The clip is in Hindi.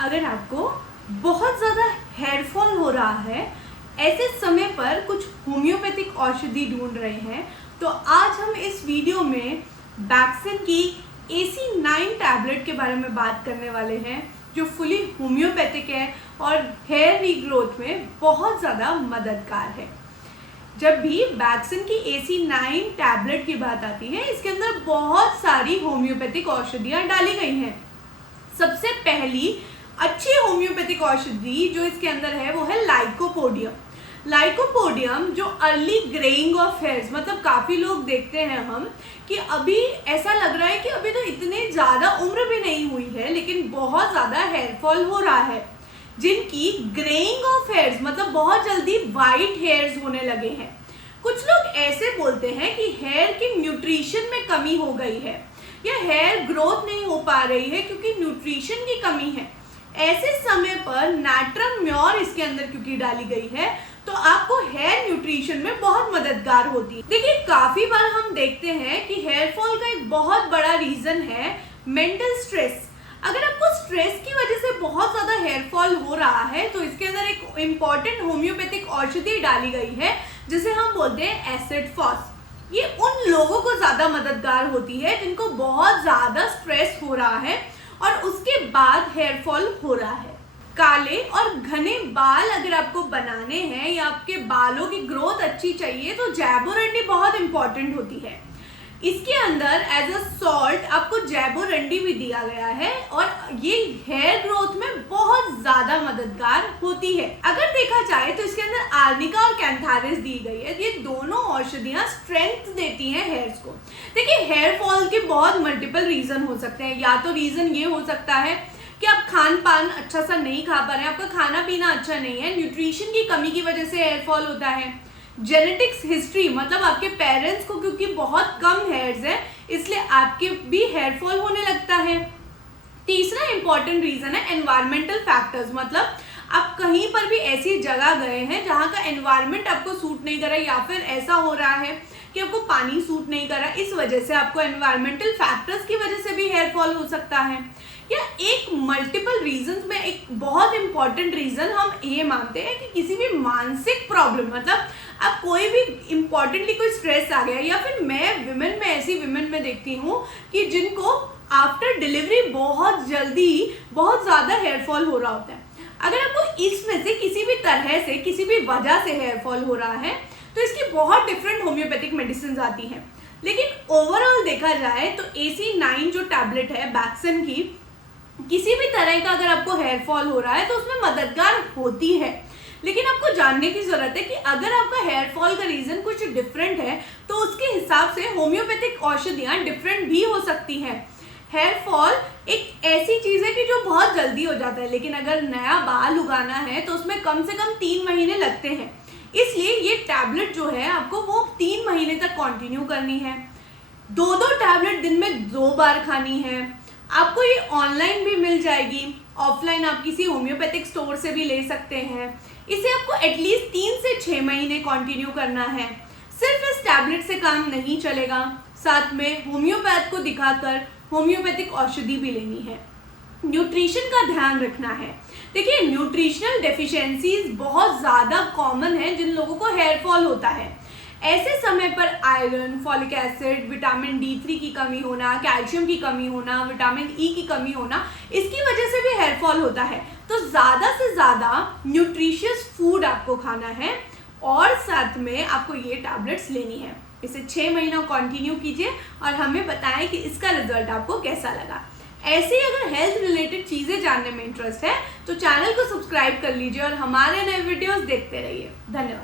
अगर आपको बहुत ज़्यादा हेयर फॉल हो रहा है, ऐसे समय पर कुछ होम्योपैथिक औषधि ढूंढ रहे हैं, तो आज हम इस वीडियो में बैक्सन की AC9 टैबलेट के बारे में बात करने वाले हैं, जो फुली होम्योपैथिक है और हेयर रीग्रोथ में बहुत ज़्यादा मददगार है। जब भी बैक्सन की AC9 टैबलेट की बात आती है, इसके अंदर बहुत सारी होम्योपैथिक औषधियाँ डाली गई हैं। सबसे पहली अच्छी होम्योपैथिक औषधि जो इसके अंदर है वो है लाइकोपोडियम, जो अर्ली ग्रेइंग ऑफ हेयर्स, मतलब काफ़ी लोग देखते हैं हम कि अभी ऐसा लग रहा है कि अभी तो इतने ज़्यादा उम्र भी नहीं हुई है लेकिन बहुत ज़्यादा हेयर फॉल हो रहा है, जिनकी ग्रेइंग ऑफ हेयर्स मतलब बहुत जल्दी वाइट हेयर्स होने लगे हैं। कुछ लोग ऐसे बोलते हैं कि हेयर की न्यूट्रिशन में कमी हो गई है या हेयर ग्रोथ नहीं हो पा रही है क्योंकि न्यूट्रिशन की कमी है। ऐसे समय पर नाट्रम म्योर इसके अंदर क्योंकि डाली गई है तो आपको हेयर न्यूट्रिशन में बहुत मददगार होती है। देखिए, काफी बार हम देखते हैं कि हेयर फॉल का एक बहुत बड़ा रीजन है मेंटल स्ट्रेस। अगर आपको स्ट्रेस की वजह से बहुत ज्यादा हेयर फॉल हो रहा है तो इसके अंदर एक इम्पॉर्टेंट होम्योपैथिक औषधि डाली गई है जिसे हम बोलते हैं एसिड फॉस। ये उन लोगों को ज्यादा मददगार होती है जिनको बहुत ज्यादा स्ट्रेस हो रहा है और उसके बाद हेयर फॉल हो रहा है। काले और घने बाल अगर आपको बनाने हैं या आपके बालों की ग्रोथ अच्छी चाहिए तो जैबोरंडी बहुत इंपॉर्टेंट होती है। इसके अंदर एज अ सॉल्ट आपको जैबोरंडी भी दिया गया है और ये हेयर ग्रोथ में बहुत ज्यादा मददगार होती है। अगर देखा जाए तो इसके अंदर आर्निका और कैंथारिस दी गई है। ये दोनों औषधियां स्ट्रेंथ देती हैं हेयर्स को। देखिए, हेयर फॉल के बहुत मल्टीपल रीजन हो सकते हैं। या तो रीजन ये हो सकता है कि आप खान पान अच्छा सा नहीं खा पा रहे हैं, आपका खाना पीना अच्छा नहीं है, न्यूट्रिशन की कमी की वजह से हेयर फॉल होता है। जेनेटिक्स हिस्ट्री, मतलब आपके पेरेंट्स को क्योंकि बहुत कम हेयर्स है इसलिए आपके भी हेयर फॉल होने लगता है। तीसरा इंपॉर्टेंट रीजन है एनवायरमेंटल फैक्टर्स, मतलब आप कहीं पर भी ऐसी जगह गए हैं जहाँ का एनवायरमेंट आपको सूट नहीं कर रहा है या फिर ऐसा हो रहा है कि आपको पानी सूट नहीं कर रहा, इस वजह से आपको एनवायरमेंटल फैक्टर्स की वजह से भी हेयर फॉल हो सकता है। या एक मल्टीपल रीजंस में एक बहुत इंपॉर्टेंट रीजन हम ये मानते हैं कि किसी भी मानसिक प्रॉब्लम, मतलब अब कोई भी इंपॉर्टेंटली कोई स्ट्रेस आ गया, या फिर मैं विमेन में ऐसी विमेन में देखती हूँ कि जिनको आफ्टर डिलीवरी बहुत जल्दी बहुत ज़्यादा हेयर फॉल हो रहा होता है। अगर आपको इसमें से किसी भी तरह से किसी भी वजह से हेयर फॉल हो रहा है तो इसकी बहुत डिफरेंट होम्योपैथिक मेडिसिन आती हैं। लेकिन ओवरऑल देखा जाए तो AC9 जो टैबलेट है बैक्सन की, किसी भी तरह का अगर आपको हेयर फॉल हो रहा है तो उसमें मददगार होती है। लेकिन आपको जानने की जरूरत है कि अगर आपका हेयर फॉल का रीजन कुछ डिफरेंट है तो उसके हिसाब से होम्योपैथिक औषधियाँ डिफरेंट भी हो सकती हैं। हेयर फॉल एक ऐसी चीज़ है कि जो बहुत जल्दी हो जाता है, लेकिन अगर नया बाल उगाना है तो उसमें कम से कम 3 महीने लगते हैं। इसलिए ये टैबलेट जो है आपको वो 3 महीने तक कंटिन्यू करनी है। 2 टैबलेट दिन में 2 बार खानी है। आपको ये ऑनलाइन भी मिल जाएगी, ऑफलाइन आप किसी होम्योपैथिक स्टोर से भी ले सकते हैं। इसे आपको एटलीस्ट 3 से 6 महीने कंटिन्यू करना है। सिर्फ इस टैबलेट से काम नहीं चलेगा, साथ में होम्योपैथ को दिखाकर होम्योपैथिक औषधि भी लेनी है। न्यूट्रिशन का ध्यान रखना है। देखिए, न्यूट्रिशनल डेफिशिएंसीज बहुत ज़्यादा कॉमन है जिन लोगों को हेयर फॉल होता है। ऐसे समय पर iron, folic acid, vitamin D3 की कमी होना, कैल्शियम की कमी होना, विटामिन E की कमी होना, इसकी वजह से भी हेयर फॉल होता है। तो ज़्यादा से ज़्यादा न्यूट्रिशियस फूड आपको खाना है और साथ में आपको ये टैबलेट्स लेनी है। इसे 6 महीना कंटिन्यू कीजिए और हमें बताएं कि इसका रिजल्ट आपको कैसा लगा। ऐसे ही अगर हेल्थ रिलेटेड चीज़ें जानने में इंटरेस्ट है तो चैनल को सब्सक्राइब कर लीजिए और हमारे नए वीडियोस देखते रहिए। धन्यवाद।